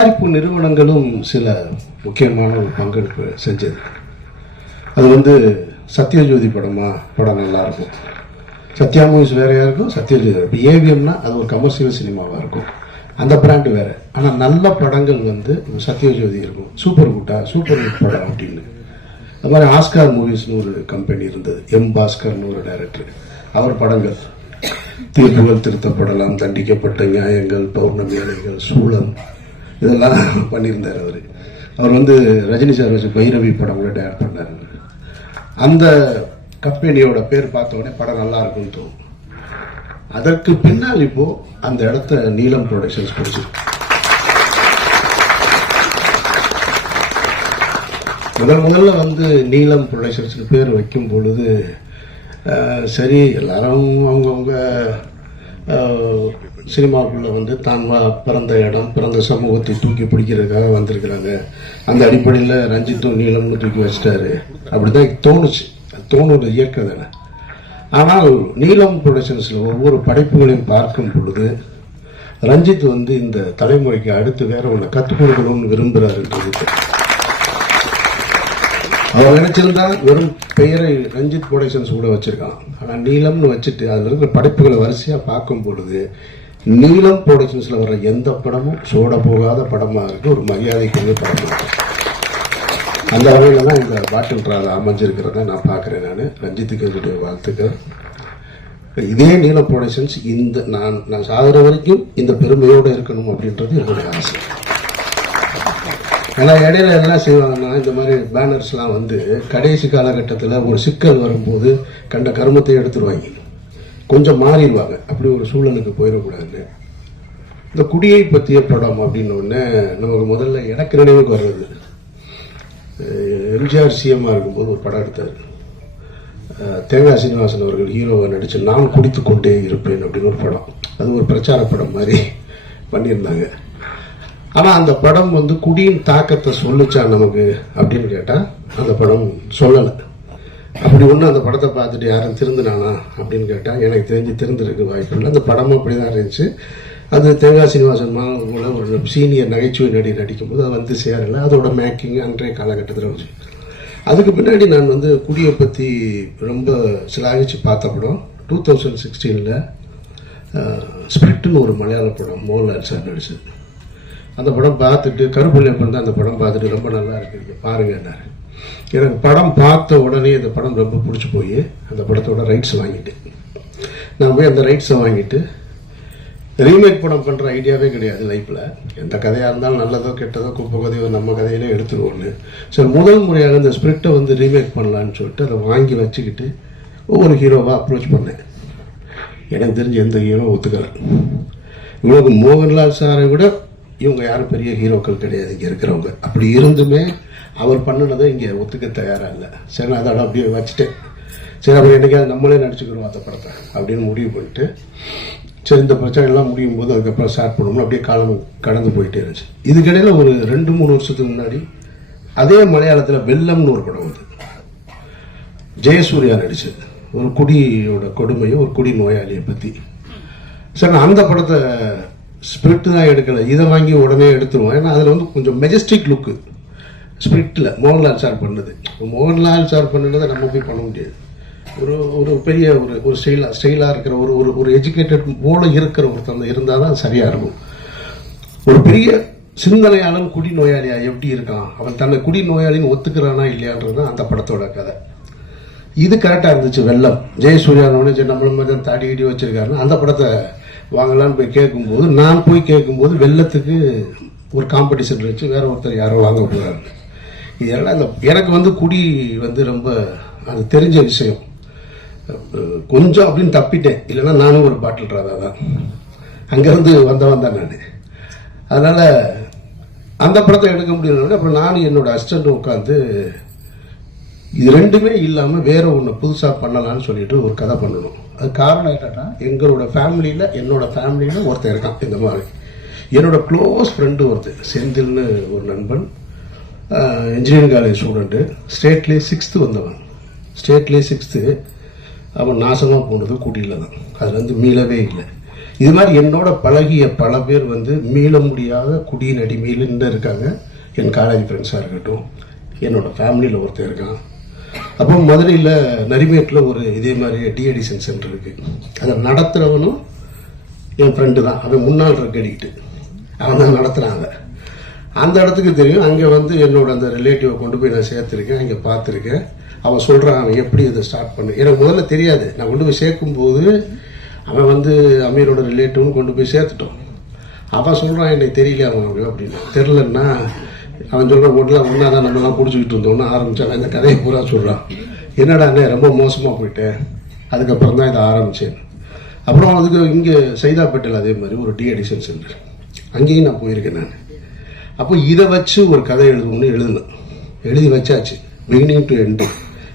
தயாரிப்பு நிறுவனங்களும் சில முக்கியமான ஒரு பங்கெடுப்பு செஞ்சது அது வந்து சத்யஜோதி படமா படம் நல்லா இருக்கும் சத்யா மூவிஸ் வேறையா இருக்கும் சத்யஜோதி இப்போ ஏவிஎம்னா அது ஒரு கமர்ஷியல் சினிமாவாக இருக்கும். அந்த பிராண்டு வேற. ஆனால் நல்ல படங்கள் வந்து சத்யஜோதி இருக்கும். சூப்பர் குட்டா சூப்பர் ஹிட் படம் அப்படின்னு. அது மாதிரி ஆஸ்கார் மூவிஸ்னு ஒரு கம்பெனி இருந்தது. எம் பாஸ்கர்னு ஒரு டைரக்டர் அவர் படங்கள். தீர்ப்புகள் திருத்தப்படலாம் தண்டிக்கப்பட்ட நியாயங்கள் பௌர்ணமி அலைகள் சூழல் இதெல்லாம் பண்ணியிருந்தார் அவர். அவர் வந்து ரஜினி சார் வச்சு பைரவி படம் கூட டேரக்ட் பண்ணார். அந்த கம்பெனியோட பேர் பார்த்தோடனே படம் நல்லா இருக்கும்னு தோணும். அதற்கு பின்னால் இப்போ அந்த இடத்த நீலம் ப்ரொடக்ஷன்ஸ் பிடிச்சி முதல் முதல்ல வந்து நீலம் ப்ரொடக்ஷன்ஸ்னு பேர் வைக்கும் பொழுது சரி எல்லாரும் அவங்கவுங்க சினிமாவுக்குள்ளே வந்து தான் வா- பிறந்த இடம் பிறந்த சமூகத்தை தூக்கி பிடிக்கிறதுக்காக வந்திருக்கிறாங்க. அந்த அடிப்படையில் ரஞ்சித்தும் நீளம்னு தூக்கி வச்சிட்டாரு. அப்படிதான் தோணுச்சு. தோணுற இயக்கம் தானே. ஆனால் நீலம் ப்ரொடக்ஷன்ஸில் ஒவ்வொரு படைப்புகளையும் பார்க்கும் பொழுது ரஞ்சித் வந்து இந்த தலைமுறைக்கு அடுத்து வேற ஒன்று கற்றுக் கொடுக்கணும்னு விரும்புகிறாருன்றது அவர் நினைச்சிருந்தா வெறும் பெயரை ரஞ்சித் ப்ரொடக்ஷன்ஸ் கூட வச்சிருக்கான். ஆனால் நீலம்னு வச்சுட்டு அதில் இருக்கிற படைப்புகளை வரிசையா பார்க்கும் பொழுது நீலம் ப்ரொடக்ஷன்ஸ்ல வர்ற எந்த படமும் சோட போகாத படமாக இருக்கு ஒரு மரியாதைக்குரிய படமா இருக்கு. அந்த வகையில் தான் இந்த பாட்டில் ராதா அமைஞ்சிருக்கிறத நான் பார்க்குறேன் நான். ரஞ்சித்துக்கு என்னுடைய வாழ்த்துக்கள். இதே நீலம் ப்ரொடக்ஷன்ஸ் இந்த நான் நான் சாகிற வரைக்கும் இந்த பெருமையோடு இருக்கணும் அப்படின்றது என்னுடைய ஆசை. ஏன்னா இடையில என்ன செய்வாங்கன்னா இந்த மாதிரி பேனர்ஸ்லாம் வந்து கடைசி காலகட்டத்தில் ஒரு சிக்கல் வரும்போது கண்ட கருமத்தை எடுத்துருவாங்க. கொஞ்சம் மாறிடுவாங்க. அப்படி ஒரு சூழலுக்கு போயிடக்கூடாதுன்னு இந்த குடியை பற்றிய படம் அப்படின்னோடனே நமக்கு முதல்ல எனக்கு நினைவுக்கு வர்றது. எம்ஜிஆர் சிஎம்மாக இருக்கும்போது ஒரு படம் எடுத்தார். தேங்காய் சீனிவாசன் அவர்கள் ஹீரோவை நடித்து நான் குடித்து கொண்டே இருப்பேன் அப்படின்னு ஒரு படம். அது ஒரு பிரச்சார படம் மாதிரி பண்ணியிருந்தாங்க. ஆனால் அந்த படம் வந்து குடியின் தாக்கத்தை சொல்லுச்சா நமக்கு அப்படின்னு கேட்டால் அந்த படம் சொல்லலை. அப்படி ஒன்று அந்த படத்தை பார்த்துட்டு யாரும் திருந்தினானா அப்படின்னு கேட்டால் எனக்கு தெரிஞ்சு திருந்திருக்கு வாய்ப்பு இல்லை. அந்த படமும் அப்படி தான் இருந்துச்சு. அது தேங்காய் சீனிவாசன் கூட ஒரு சீனியர் நகைச்சுவை நடி நடிக்கும்போது அது வந்து சேரலை. அதோட மேக்கிங் அன்றைய காலகட்டத்தில் இருந்துச்சு அதுக்கு பின்னாடி நான் வந்து குடியை பற்றி ரொம்ப சிலாகிச்சு பார்த்த படம். டூ தௌசண்ட் சிக்ஸ்டீனில் ஸ்பிரிட்னு ஒரு மலையாள படம் மோகன்லால் சார் நடிச்சது. அந்த படம் பார்த்துட்டு கருப்புள்ளியப்பன் தான் அந்த படம் பார்த்துட்டு ரொம்ப நல்லா இருக்குது பாருங்கன்னாரு எனக்கு படம் பார்த்த உடனே இந்த படம் ரொம்ப பிடிச்சி போய் அந்த படத்தோட ரைட்ஸ் வாங்கிட்டு. நான் போய் அந்த ரைட்ஸை வாங்கிட்டு ரீமேக் படம் பண்ணுற ஐடியாவே கிடையாது லைஃப்பில் எந்த கதையாக இருந்தாலும் நல்லதோ கெட்டதோ குப்பை கதையோ நம்ம கதையிலே எடுத்துருவோன்னு சரி முதல் முறையாக இந்த ஸ்பிரிட்டை வந்து ரீமேக் பண்ணலான்னு சொல்லிட்டு அதை வாங்கி வச்சுக்கிட்டு ஒவ்வொரு ஹீரோவாக அப்ரோச் பண்ணேன். எனக்கு தெரிஞ்சு எந்த ஹீரோ ஒத்துக்கலை. இவங்களுக்கு மோகன்லால் சாரை விட இவங்க யாரும் பெரிய ஹீரோக்கள் கிடையாது இங்கே இருக்கிறவங்க. அப்படி இருந்துமே அவர் பண்ணினதை இங்கே ஒத்துக்க தயாராக இல்லை. சரி நான் அதோட அப்படியே வச்சுட்டேன் சரி அப்புறம் என்னைக்காவது நம்மளே நடிச்சுக்கிறோம் அந்த படத்தை அப்படின்னு முடிவு பண்ணிட்டு சரி இந்த பிரச்சனை எல்லாம் முடியும் போது அதுக்கப்புறம் ஸ்டார்ட் பண்ணணும் அப்படியே காலம் கடந்து போயிட்டே இருந்துச்சு. இதுக்கிடையில் ஒரு ரெண்டு மூணு வருஷத்துக்கு முன்னாடி அதே மலையாளத்தில் வெள்ளம்னு ஒரு படம் வந்து ஜெயசூர்யா நடிச்சது. ஒரு குடியோட கொடுமையை ஒரு குடி நோயாளியை பற்றி சரி நான் அந்த படத்தை ஸ்பிரிட் தான் எடுக்கல. இதை வாங்கி உடனே எடுத்துருவோம். ஏன்னா அதில் வந்து கொஞ்சம் மெஜஸ்டிக் லுக்கு ஸ்பிரிட்டில் மோகன்லால் சார் பண்ணது. மோகன்லால் சார் பண்ணதை நம்ம போய் பண்ண முடியாது. ஒரு ஒரு பெரிய ஒரு ஒரு ஸ்டைலாக ஸ்டைலாக இருக்கிற ஒரு ஒரு ஒரு எஜுகேட்டட் போல இருக்கிற ஒருத்தன் இருந்தால் தான் சரியாக இருக்கும். ஒரு பெரிய சிந்தனையாளன் குடி நோயாளியா எப்படி இருக்கான் அவன் தன்னை குடி நோயாளின்னு ஒத்துக்கிறானா இல்லையான்றது தான் அந்த படத்தோட கதை. இது கரெக்டாக இருந்துச்சு. வெள்ளம். ஜெயசூர்யானோட சரி நம்மள மாதிரி தான் தாடி இடி வச்சிருக்காருன்னு அந்த படத்தை வாங்கலான்னு போய் கேட்கும்போது நான் போய் கேட்கும்போது வெள்ளத்துக்கு ஒரு காம்படிஷன் வச்சு வேற ஒருத்தர் யாரோ வாங்க போகிறாரு இதெல்லாம் இந்த எனக்கு வந்து குடி வந்து ரொம்ப அது தெரிஞ்ச விஷயம். கொஞ்சம் அப்படின்னு தப்பிட்டேன். இல்லைன்னா நானும் ஒரு பாட்டில் ராதா தான். அங்கேருந்து வந்தவன் தான் நான். அதனால் அந்த படத்தை எடுக்க முடியல அப்புறம் நானும் என்னோட அசிஸ்டண்ட் உட்காந்து இது ரெண்டுமே இல்லாமல் வேற ஒன்று புதுசாக பண்ணலான்னு சொல்லிட்டு ஒரு கதை பண்ணணும். அது காரணம் என்னன்னா எங்களோட ஃபேமிலியில் என்னோட ஃபேமிலியில் ஒருத்தன் இருக்கான் இந்த மாதிரி. என்னோட க்ளோஸ் ஃப்ரெண்டு ஒருத்தர் செந்தில்னு ஒரு நண்பன் இன்ஜினியரிங் காலேஜ் ஸ்டூடெண்ட்டு ஸ்டேட்லேயே சிக்ஸ்த்து வந்தவன். ஸ்டேட்லேயே சிக்ஸ்த்து அவன் நாசமாக போனது கூட்டியில் தான். அதுலேருந்து மீளவே இல்லை. இது மாதிரி என்னோட பழகிய பல பேர் வந்து மீள முடியாத குடியின் அடிமையில் நின்று இருக்காங்க என் காலேஜ் ஃப்ரெண்ட்ஸாக இருக்கட்டும் என்னோடய ஃபேமிலியில் ஒருத்தர் இருக்கான். அப்போ மதுரையில் நரிமேட்டில் ஒரு இதே மாதிரி டிஎடிசன் சென்டர் இருக்குது அதை நடத்துகிறவனும் என் ஃப்ரெண்டு தான். அவன் முன்னாள் இருக்கடிக்கிட்டு அவன் தான் நடத்துகிறாங்க அந்த இடத்துக்கு தெரியும். அங்கே வந்து என்னோட அந்த ரிலேட்டிவை கொண்டு போய் நான் சேர்த்துருக்கேன். அங்கே பார்த்துருக்கேன். அவன் சொல்கிறான் அவன் எப்படி இதை ஸ்டார்ட் பண்ணு? எனக்கு முதல்ல தெரியாது. நான் கொண்டு போய் சேர்க்கும்போது அவன் வந்து அமீரோட ரிலேட்டிவ்னு கொண்டு போய் சேர்த்துட்டோம். அவன் சொல்கிறான் எனக்கு தெரியல அவன் அப்படின்னு. தெரிலன்னா அவன் சொல்கிற ஒன்றில் ஒன்றா தான் நம்மலாம் குடிச்சிக்கிட்டு இருந்தோம்னு ஆரம்பித்தான் அந்த கதையை பூரா சொல்கிறான் என்னடா அண்ணே ரொம்ப மோசமாக போயிட்டேன் அதுக்கப்புறம் தான் இதை ஆரம்பித்தேன் அப்புறம் அதுக்கு இங்கே சைதாப்பேட்டையில் அதே மாதிரி ஒரு டி அடிஷன் சென்டர். அங்கேயும் நான் போயிருக்கேன் நான். அப்போ இதை வச்சு ஒரு கதை எழுதணும்னு எழுதினேன். எழுதி வச்சாச்சு. பிகினிங் டு எண்டு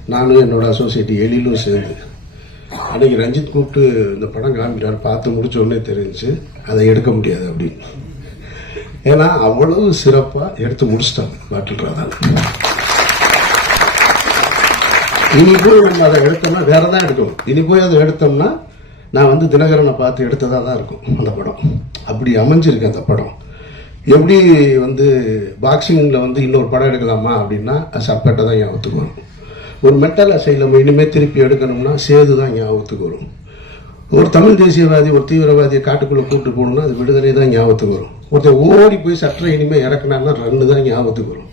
நானும் என்னோட அசோசியேட் எழிலும் சேர்ந்து. அன்னைக்கு ரஞ்சித் கூப்பிட்டு இந்த படம் காமிக்கிறார். பார்த்து முடிச்சோடனே தெரிஞ்சு அதை எடுக்க முடியாது அப்படின்னு. ஏன்னா அவ்வளவு சிறப்பாக எடுத்து முடிச்சிட்டாங்க பாட்டில் ராதா இனி போய் நம்ம அதை எடுத்தோம்னா வேற தான் எடுக்கணும். இனி போய் அதை எடுத்தோம்னா நான் வந்து தினகரனை பார்த்து எடுத்ததாக தான் இருக்கும் அந்த படம். அப்படி அமைஞ்சிருக்கு அந்த படம். எப்படி வந்து பாக்ஸிங்கில் வந்து இன்னொரு படம் எடுக்கலாமா அப்படின்னா சப்பேட்டை தான் ஞாபகத்துக்கு வரும். ஒரு மெட்டல் நம்ம இனிமேல் திருப்பி எடுக்கணும்னா சேது தான் ஞாபகத்துக்கு வரும். ஒரு தமிழ் தேசியவாதி ஒரு தீவிரவாதியை காட்டுக்குள்ளே கூப்பிட்டு போகணும்னா அது விடுதலை தான் ஞாபகத்துக்கு வரும். ஒருத்தர் ஓடி போய் சற்ற இனிமேல் இறக்குனாங்கன்னா ரன்னு தான் ஞாபகத்துக்கு வரும்.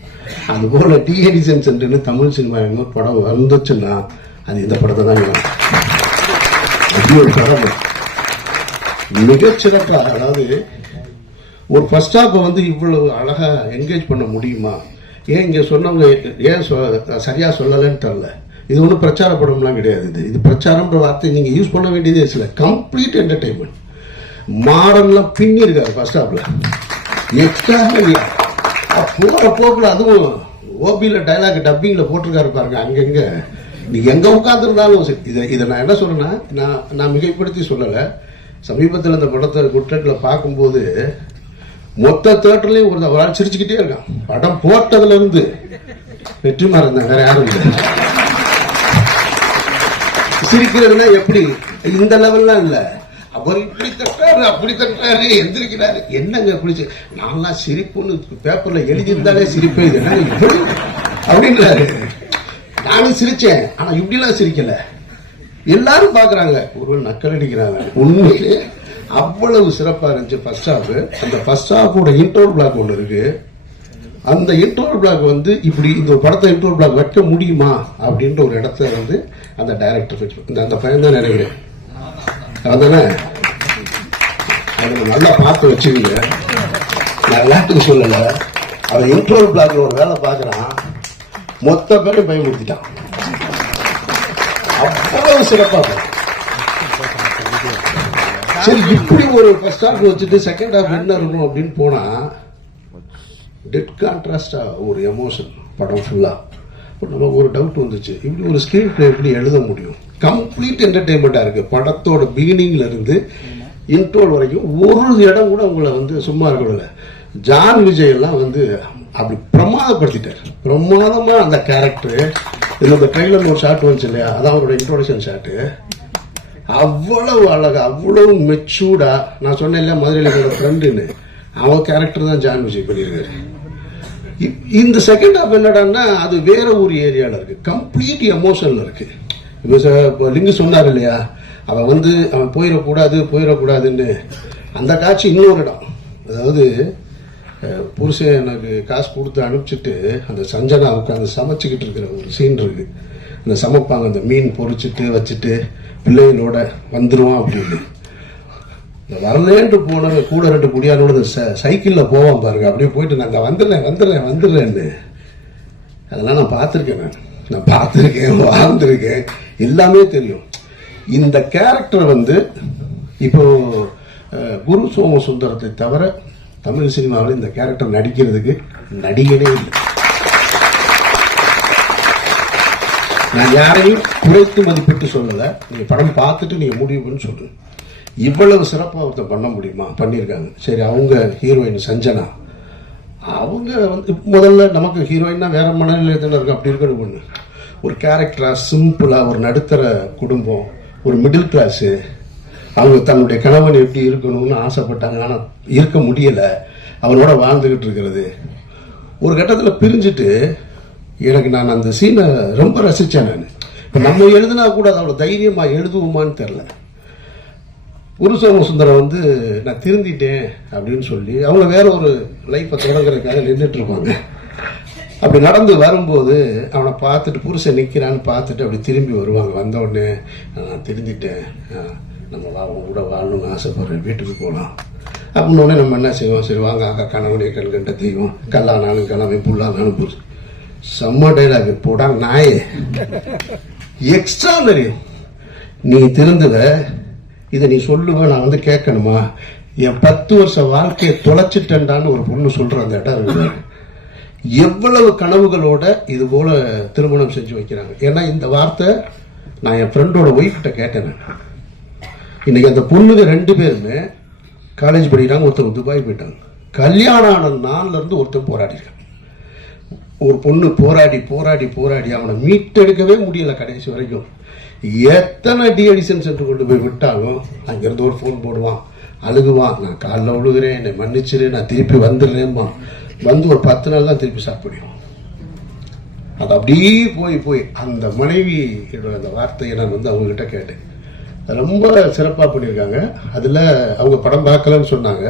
அதுபோல் டிஎடிசன் சென்டர்னு தமிழ் சினிமா இன்னொரு படம் வந்துச்சுன்னா அது இந்த படத்தை தான் ஞாபகம். அப்படி ஒரு கடமை மிகச்சிறப்பா அதாவது ஒரு ஃபர்ஸ்ட் ஹாஃபை வந்து இவ்வளவு அழகாக என்கேஜ் பண்ண முடியுமா? ஏன் இங்கே சொன்னவங்க ஏன் சொ- சரியாக சொல்லலைன்னு தெரில இது ஒன்றும் பிரச்சார படம்லாம் கிடையாது இது. இது பிரச்சாரம்ன்ற வார்த்தை நீங்கள் யூஸ் பண்ண வேண்டியதே சில கம்ப்ளீட் என்டர்டைன்மெண்ட் மாடல்லாம் பின்னிருக்காரு ஃபர்ஸ்ட் ஹாஃபில் எக்ஸ்ட்ரா போகிற போக்கில் அதுவும் ஓபியில் டைலாக் டப்பிங்கில் போட்டிருக்காரு பாருங்க அங்கங்கே. நீ எங்கே உட்காந்துருந்தாலும் சரி இதை இதை நான் என்ன சொல்கிறேன்னா நான் நான் மிகைப்படுத்தி சொல்லலை. சமீபத்தில் இந்த படத்தை குற்றத்தில் பார்க்கும்போது மொத்த தேட்டர்லயும் ஒரு ஒரு சிரிச்சுக்கிட்டே இருக்கான். படம் போட்டதுலேருந்து வெற்றிமாறன் தான் வேற யாரும் இல்லை. சிரிக்கிறதுனா எப்படி? இந்த லெவல்லாம் இல்ல. அவர் இப்படி தட்டாரு அப்படி தட்டாரு எந்திரிக்கிறாரு. என்னங்க குளிச்சு? நான்லாம் சிரிப்புன்னு பேப்பர்ல எழுதியிருந்தாலே சிரிப்பே இது. இப்படி அப்படின்றாரு. நானும் சிரிச்சேன். ஆனா இப்படிலாம் சிரிக்கல. எல்லாரும் பாக்குறாங்க. ஒரு நக்கல் அடிக்கிறாங்க. உண்மையிலே அவ்வளவு சிறப்பா இருந்துச்சு ஃபர்ஸ்ட் ஹாஃப் அந்த ஃபர்ஸ்ட் ஹாஃபோட இன்டோர் பிளாக் ஒன்று இருக்கு. அந்த இன்டோர் பிளாக் வந்து இப்படி இந்த படத்தை இன்டோர் பிளாக் வைக்க முடியுமா அப்படின்ற ஒரு இடத்த வந்து அந்த டைரக்டர் வச்சு இந்த அந்த பையன் தான் நினைக்கிறேன். அதானே? அதை நல்லா பார்த்து வச்சுக்கோங்க. நான் விளையாட்டுக்கு சொல்லல. அவன் இன்டோர் பிளாக்ல ஒரு வேலை பார்க்கறான். மொத்த பேரும் பயமுறுத்திட்டான். அவ்வளவு சிறப்பாக சரி இப்படி ஒரு ஃபர்ஸ்ட் ஹாஃப் வச்சுட்டு செகண்ட் ஹாஃப் என்ன இருக்கணும் அப்படின்னு போனா டெட் கான்ட்ராஸ்டாக ஒரு எமோஷன் படம் ஃபுல்லாக இப்போ நமக்கு ஒரு டவுட் வந்துச்சு. இப்படி ஒரு ஸ்கிரீன் பிளே எப்படி எழுத முடியும்? கம்ப்ளீட் என்டர்டைன்மெண்டா இருக்குது படத்தோட பிகினிங்ல இருந்து இன்ட்ரோல் வரைக்கும் ஒரு இடம் கூட உங்களை வந்து சும்மா இருக்க ஜான் விஜய் எல்லாம் வந்து அப்படி பிரமாதப்படுத்திட்டார். பிரமாதமாக அந்த கேரக்டரு இதுல இந்த ட்ரெயிலர் ஒரு ஷாட் வந்துச்சு இல்லையா? அதான் அவரோட இன்ட்ரோடக்ஷன் ஷாட்டு அவ்வளவு அழகா அவ்வளவு மெச்சூர்டா நான் சொன்னேன் இல்லையா மதுரையில் என்னோட ஃப்ரெண்டுன்னு அவன் கேரக்டர் தான் ஜான் விஜய் பண்ணியிருக்காரு. இந்த செகண்ட் ஹாஃப் என்னடான்னா அது வேற ஒரு ஏரியாவில் இருக்கு. கம்ப்ளீட் எமோஷனில் இருக்கு. இப்போ லிங்கு சொன்னார் இல்லையா? அவன் வந்து அவன் போயிடக்கூடாது போயிடக்கூடாதுன்னு. அந்த காட்சி இன்னொரு இடம். அதாவது புருஷன் எனக்கு காசு கொடுத்து அனுப்பிச்சிட்டு அந்த சஞ்சனா உட்காந்து சமைச்சுக்கிட்டு இருக்கிற ஒரு சீன் இருக்கு. அந்த சமைப்பாங்க அந்த மீன் பொறிச்சிட்டு வச்சுட்டு பிள்ளைகளோட வந்துருவான் அப்படின்னு. வரலேன்ட்டு போனவன் கூட ரெண்டு முடியாதோட சைக்கிளில் ச- போவான் பாருங்க. அப்படியே போயிட்டு நான் வந்துடுறேன் வந்துடுறேன் வந்துடுறேன்னு. அதெல்லாம் நான் பார்த்துருக்கேன் நான். நான் பார்த்துருக்கேன் வாழ்ந்துருக்கேன். எல்லாமே தெரியும். இந்த கேரக்டர் வந்து இப்போ குரு குரு சோமசுந்தரத்தை தவிர தமிழ் சினிமாவில் இந்த கேரக்டர் நடிக்கிறதுக்கு நடிகனே இல்லை. நான் யாரையும் குறைத்து மதிப்பிட்டு சொல்லலை. நீங்கள் படம் பார்த்துட்டு நீங்கள் முடிவு சொல்லுங்கள் இவ்வளவு சிறப்பாக ஒருத்தர் பண்ண முடியுமா? பண்ணியிருக்காங்க. சரி அவங்க ஹீரோயின் சஞ்சனா. அவங்க வந்து முதல்ல நமக்கு ஹீரோயின்னா வேற மனநிலையத்தில் இருக்கு. அப்படி இருக்கிறது ஒன்று ஒரு கேரக்டரா சிம்பிளா ஒரு நடுத்தர குடும்பம் ஒரு மிடில் கிளாஸு அவங்க தன்னுடைய கணவன் எப்படி இருக்கணும்னு ஆசைப்பட்டாங்க. ஆனால் இருக்க முடியலை. அவனோட வாழ்ந்துக்கிட்டு இருக்கிறது. ஒரு கட்டத்தில் பிரிஞ்சுட்டு எனக்கு நான் அந்த சீனை ரொம்ப ரசித்தேன் நான். இப்போ நம்ம எழுதுனா கூட அதோட தைரியமாக எழுதுவோமான்னு தெரில குருசோம சுந்தரம் வந்து நான் திருந்திட்டேன் அப்படின்னு சொல்லி அவங்க வேற ஒரு லைஃப்பை தொடங்குறதுக்காக நின்றுட்டு இருப்பாங்க அப்படி நடந்து வரும்போது அவனை பார்த்துட்டு புருஷன் நிற்கிறான்னு பார்த்துட்டு அப்படி திரும்பி வருவாங்க. வந்த உடனே நான் திருந்திட்டேன். நம்ம வா அவங்க கூட வாழணும்னு ஆசைப்படுறேன். வீட்டுக்கு போகலாம் அப்படின்னு உடனே நம்ம என்ன செய்வோம்? சரி வாங்க அக்கா கணவனே கண் கண்ட தெய்வம். கல்லானாலும் கிழமை புல்லானாலும் புரிசு செம்ம டைலாக் போடா நாயே. எக்ஸ்ட்ரா தெரியும் நீ திருந்துவ இதை நீ சொல்லுவ நான் வந்து கேட்கணுமா? என் பத்து வருஷ வாழ்க்கையை தொலைச்சிட்டேன்டான்னு ஒரு பொண்ணு சொல்ற அந்த இடம் இருக்குது எவ்வளவு கனவுகளோட இது போல திருமணம் செஞ்சு வைக்கிறாங்க. ஏன்னா இந்த வார்த்தை நான் என் ஃப்ரெண்டோட ஒய்ஃப்கிட்ட கேட்டேன் இன்னைக்கு அந்த பொண்ணுங்க ரெண்டு பேருமே காலேஜ் படிக்கிறாங்க ஒருத்தர் துபாய் போயிட்டாங்க. கல்யாணம் ஆன நாள்ல இருந்து ஒருத்தர் போராடி இருக்கான் ஒரு பொண்ணு போராடி போராடி போராடி அவனை மீட்டெடுக்கவே முடியல கடைசி வரைக்கும். எத்தனை டிஎடிசன் சென்டர் கொண்டு போய் விட்டாலும் அங்கிருந்து ஒரு ஃபோன் போடுவான். அழுகுவான். நான் காலைல விழுகிறேன் என்னை மன்னிச்சிரு நான் திருப்பி வந்துடுறேம்மா. வந்து ஒரு பத்து நாள் தான் திருப்பி சாப்பிடுவோம் அது அப்படியே போய் போய் அந்த மனைவி அந்த வார்த்தையை நான் வந்து அவங்ககிட்ட கேட்டேன். ரொம்ப சிறப்பாக பண்ணியிருக்காங்க. அதில் அவங்க படம் பார்க்கலன்னு சொன்னாங்க.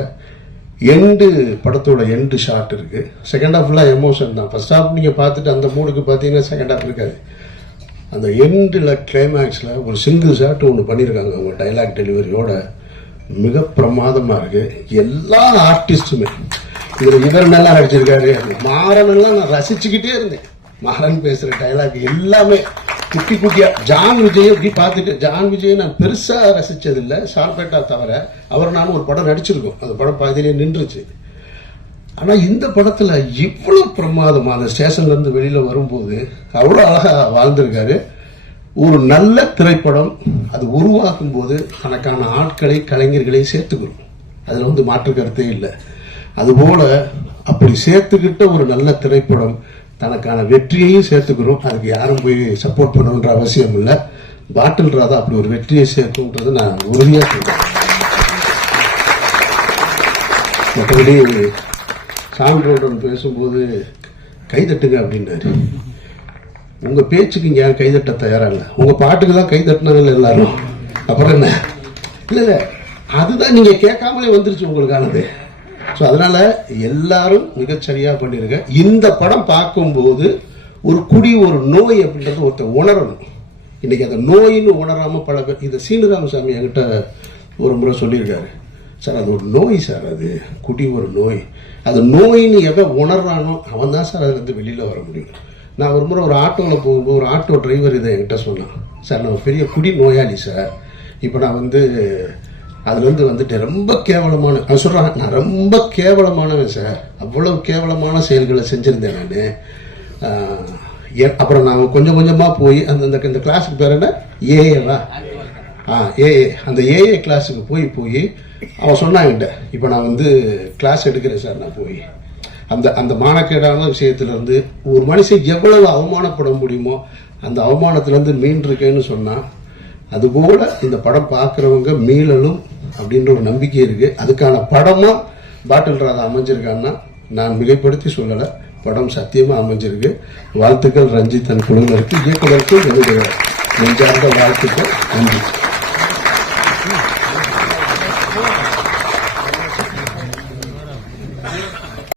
எண்டு படத்தோட எண்டு ஷாட் இருக்கு. செகண்ட் ஹாஃப்லாம் எமோஷன் தான். ஃபர்ஸ்ட் ஹாஃப் நீங்கள் பார்த்துட்டு அந்த மூடுக்கு பார்த்தீங்கன்னா செகண்ட் ஹாஃப் இருக்காது. அந்த எண்டில் கிளைமேக்ஸில் ஒரு சிங்கிள் ஷாட் ஒன்று பண்ணியிருக்காங்க அவங்க டைலாக் டெலிவரியோட மிக பிரமாதமாக இருக்கு. எல்லா ஆர்டிஸ்ட்டுமே இதில் இவர் நல்லா நடிச்சிருக்காரு. மாறனெல்லாம் நான் ரசிச்சுக்கிட்டே இருந்தேன். மாறன் பேசுகிற டைலாக் எல்லாமே. குட்டி குட்டியாக ஜான் விஜய் அப்படி பார்த்துட்டு ஜான் விஜயை நான் பெருசாக ரசித்ததில்லை ஷார்பேட்டா தவிர அவர் நானும் ஒரு படம் நடிச்சிருக்கோம். அந்த படம் பாதியிலே நின்றுச்சு. ஆனா இந்த படத்துல இவ்வளவு பிரமாதமா அந்த ஸ்டேஷன்ல இருந்து வெளியில வரும்போது அவ்வளவு அழகா வாழ்ந்திருக்காரு. ஒரு நல்ல திரைப்படம். அது உருவாக்கும் போது தனக்கான ஆட்களை கலைஞர்களை சேர்த்துக்கிறோம் அதுல வந்து மாற்று கருத்தே இல்லை. அதுபோல அப்படி சேர்த்துக்கிட்ட ஒரு நல்ல திரைப்படம் தனக்கான வெற்றியையும் சேர்த்துக்கிறோம் அதுக்கு யாரும் போய் சப்போர்ட் பண்ணணுன்ற அவசியம் இல்லை. பாட்டில் ராதா அப்படி ஒரு வெற்றியை சேர்க்கும்ன்றது நான் உறுதியாக சொல்றேன். மற்றபடி சான்றோடன் பேசும்போது கைதட்டுங்க அப்படின்னாரு. உங்க பேச்சுக்கு இங்கே யாரும் கைதட்ட தயாராங்க உங்கள் உங்க பாட்டுக்கு தான் கைதட்டினாங்கல்ல எல்லாரும். அப்புறம் என்ன? இல்ல இல்ல. அதுதான் நீங்க கேட்காமலே வந்துருச்சு உங்களுக்கானது. ஸோ அதனால எல்லாரும் மிகச்சரியா பண்ணிருங்க. இந்த படம் பார்க்கும்போது ஒரு குடி ஒரு நோய் அப்படின்றது ஒருத்தர் உணரணும். இன்னைக்கு அந்த நோயின்னு உணராம பல பேர் இந்த சீனிராமசாமி என்கிட்ட ஒரு முறை சொல்லியிருக்காரு. சார் அது ஒரு நோய் சார் அது குடி ஒரு நோய். அது நோயின்னு எவன் உணர்றானோ அவன் தான் சார் அதுலேருந்து வெளியில் வர முடியும். நான் ஒரு முறை ஒரு ஆட்டோவில் போகும்போது ஒரு ஆட்டோ டிரைவர் இதை என்கிட்ட சொன்னான். சார் நான் ஒரு பெரிய குடி நோயாளி சார். இப்போ நான் வந்து அதுலேருந்து வந்துட்டு ரொம்ப கேவலமான அவன் சொல்கிறான் நான் ரொம்ப கேவலமானவன் சார். அவ்வளோ கேவலமான செயல்களை செஞ்சுருந்தேன் நான். அப்புறம் நான் கொஞ்சம் கொஞ்சமாக போய் அந்த இந்த- இந்த கிளாஸுக்கு பேர் என்ன? ஏஏவா ஆ ஏஏ அந்த ஏஏ கிளாஸுக்கு போய் போய் அவன் சொன்னான் என்கிட்ட இப்போ நான் வந்து கிளாஸ் எடுக்கிறேன் சார் நான் போய். அந்த அந்த மானக்கேடான விஷயத்துலேருந்து ஒரு மனுஷன் எவ்வளவு அவமானப்பட முடியுமோ அந்த அவமானத்துலேருந்து மீண்டிருக்கேன்னு சொன்னான் அதுபோல் இந்த படம் பார்க்குறவங்க மீளலும் அப்படின்ற ஒரு நம்பிக்கை இருக்குது அதுக்கான படமாக பாட்டில் ராதா அமைஞ்சிருக்கான்னா நான் மிகைப்படுத்தி சொல்லலை படம் சத்தியமாக அமைஞ்சிருக்கு. வாழ்த்துக்கள் ரஞ்சித் தன் குழுவினருக்கு இயக்குநருக்கு என்னுடைய நெஞ்சார்ந்த வாழ்த்துக்கள். நன்றி.